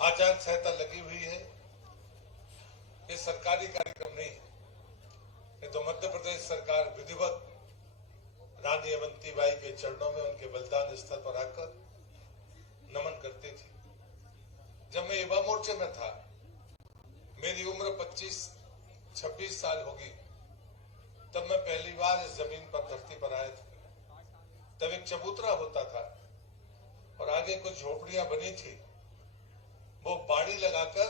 आचार संहिता लगी हुई है। ये सरकारी कार्यक्रम नहीं है। ये तो मध्य प्रदेश सरकार विधिवत रानी अवंतीबाई के चरणों में उनके बलिदान स्थल पर आकर नमन करती थी। जब मैं युवा मोर्चे में था, मेरी उम्र 25-26 साल होगी, तब मैं पहली बार इस जमीन पर धरती पर आया था। तब एक चबूतरा होता था और आगे कुछ झोपड़ियां बनी थी। वो बाड़ी लगाकर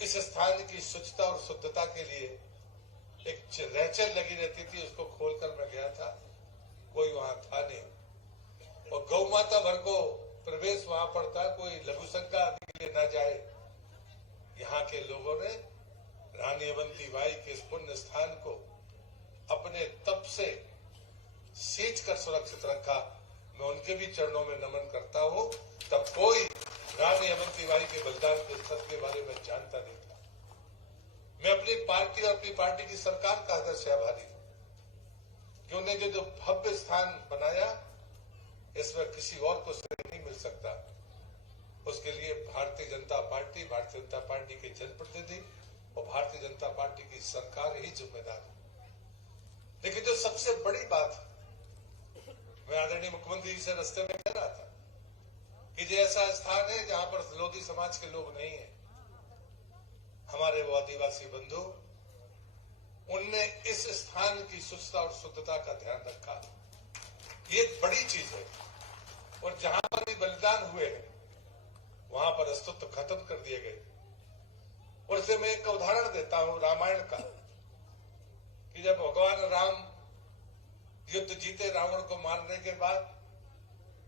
इस स्थान की स्वच्छता और शुद्धता के लिए एक रैचल लगी रहती थी। उसको खोलकर मैं गया था, कोई वहां था नहीं। और गौ माता भर को प्रवेश वहां पर था, कोई लघु शंका के लिए न जाए। यहाँ के लोगों ने रानी अवंतीबाई के इस पुण्य स्थान को अपने तप से सींच कर सुरक्षित रखा। मैं उनके भी चरणों में नमन करता हूँ। तब कोई रानी अवंतीबाई के बलिदान के स्तर के बारे में जानता नहीं था। मैं अपनी पार्टी और अपनी पार्टी की सरकार का हृदय से आभारी हूं कि उन्हें जो भव्य स्थान बनाया, इसमें किसी और को श्रेय नहीं मिल सकता। उसके लिए भारतीय जनता पार्टी के जनप्रतिनिधि और भारतीय जनता पार्टी की सरकार ही जिम्मेदार है। लेकिन जो सबसे बड़ी बात, मैं आदरणीय मुख्यमंत्री जी से रास्ते में कह रहा था कि जो ऐसा स्थान है जहां पर लोधी समाज के लोग नहीं है, हमारे वो आदिवासी बंधु, उनने इस स्थान की स्वच्छता और शुद्धता का ध्यान रखा। ये एक बड़ी चीज है। और जहां पर भी बलिदान हुए हैं, वहां पर अस्तित्व खत्म कर दिए गए। और इसे मैं एक उदाहरण देता हूं रामायण का, कि जब भगवान राम युद्ध जीते रावण को मारने के बाद,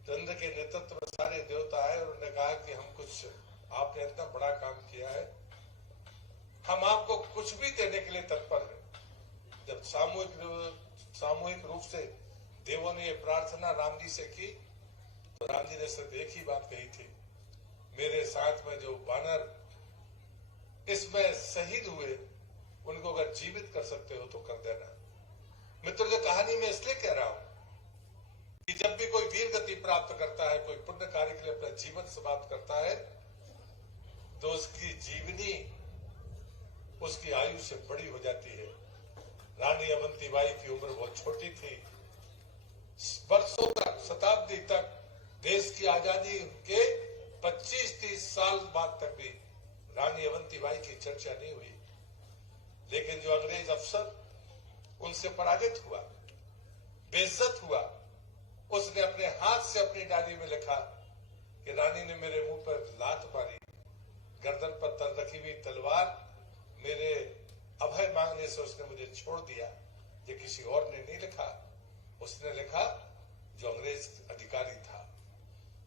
चंद्र के नेतृत्व में सारे देवता आए और उन्होंने कहा कि हम कुछ, आपने इतना बड़ा काम किया है, हम आपको कुछ भी देने के लिए तत्पर हैं। जब सामूहिक रूप से देवों ने ये प्रार्थना राम जी से की, तो राम जी ने सिर्फ एक ही बात कही थी, मेरे साथ में जो वानर इसमें शहीद हुए, उनको अगर जीवित कर सकते हो तो कर देना। मित्र, जो कहानी मैं इसलिए कह रहा हूं कि जब भी कोई वीर गति प्राप्त करता है, कोई पुण्य कार्य के लिए अपना जीवन समाप्त करता है, तो उसकी जीवनी उसकी आयु से बड़ी हो जाती है। रानी अवंतीबाई की उम्र बहुत छोटी थी। वर्षों तक, शताब्दी तक, देश की आजादी के 25-30 साल बाद तक भी रानी अवंतीबाई की चर्चा नहीं हुई। लेकिन जो अंग्रेज अफसर उनसे पराजित हुआ, बेइज्जत हुआ, उसने अपने हाथ से अपनी डायरी में लिखा कि रानी ने मेरे मुंह पर लात मारी, गर्दन पर तल रखी हुई तलवार मेरे अभय मांगने से उसने मुझे छोड़ दिया। ये किसी और ने नहीं लिखा, उसने लिखा जो अंग्रेज अधिकारी था।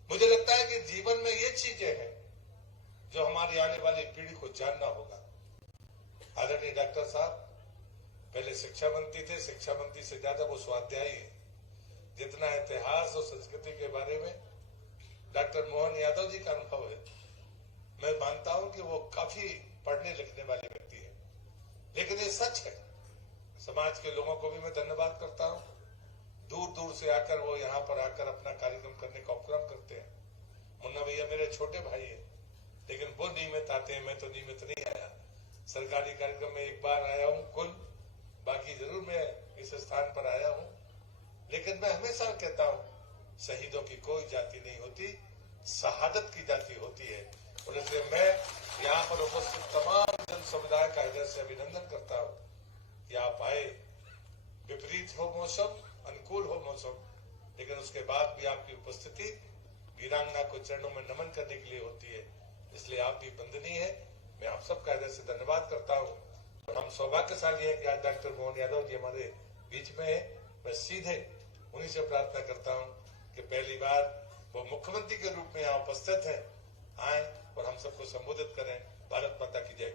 मुझे लगता है कि जीवन में ये चीजें हैं जो हमारी आने वाली पीढ़ी को जानना होगा। आदरणीय डॉक्टर साहब पहले शिक्षा मंत्री थे, शिक्षा मंत्री से ज्यादा वो स्वाध्यायी है। जितना इतिहास और संस्कृति के बारे में डॉक्टर मोहन यादव जी का अनुभव है, मैं मानता हूं कि वो काफी पढ़ने लिखने वाले व्यक्ति है। लेकिन ये सच है। समाज के लोगों को भी मैं धन्यवाद करता हूं, दूर दूर से आकर वो यहाँ पर आकर अपना कार्यक्रम करने का उपक्रम करते हैं। मुन्ना भैया मेरे छोटे भाई है, लेकिन वो नियमित आते हैं, मैं तो नियमित नहीं आया। सरकारी कार्यक्रम में एक बार आया हूँ कुल, बाकी जरूर मैं इस स्थान पर आया हूँ। लेकिन मैं हमेशा कहता हूँ, शहीदों की कोई जाति नहीं होती, शहादत की जाति होती है। और इसलिए मैं यहाँ पर उपस्थित तमाम जन समुदाय का हृदय से अभिनंदन करता हूँ कि आप आए। विपरीत हो मौसम, अनुकूल हो मौसम, लेकिन उसके बाद भी आपकी उपस्थिति वीरांगना को चरणों में नमन करने के लिए होती है। इसलिए आप भी वंदनीय है। मैं आप सबका हृदय से धन्यवाद करता हूँ। और हम सौभाग्यशाली है कि आज डॉक्टर मोहन यादव जी हमारे बीच में है। मैं सीधे उन्हीं से प्रार्थना करता हूँ कि पहली बार वो मुख्यमंत्री के रूप में यहाँ उपस्थित है, आए और हम सबको संबोधित करें। भारत माता की जय।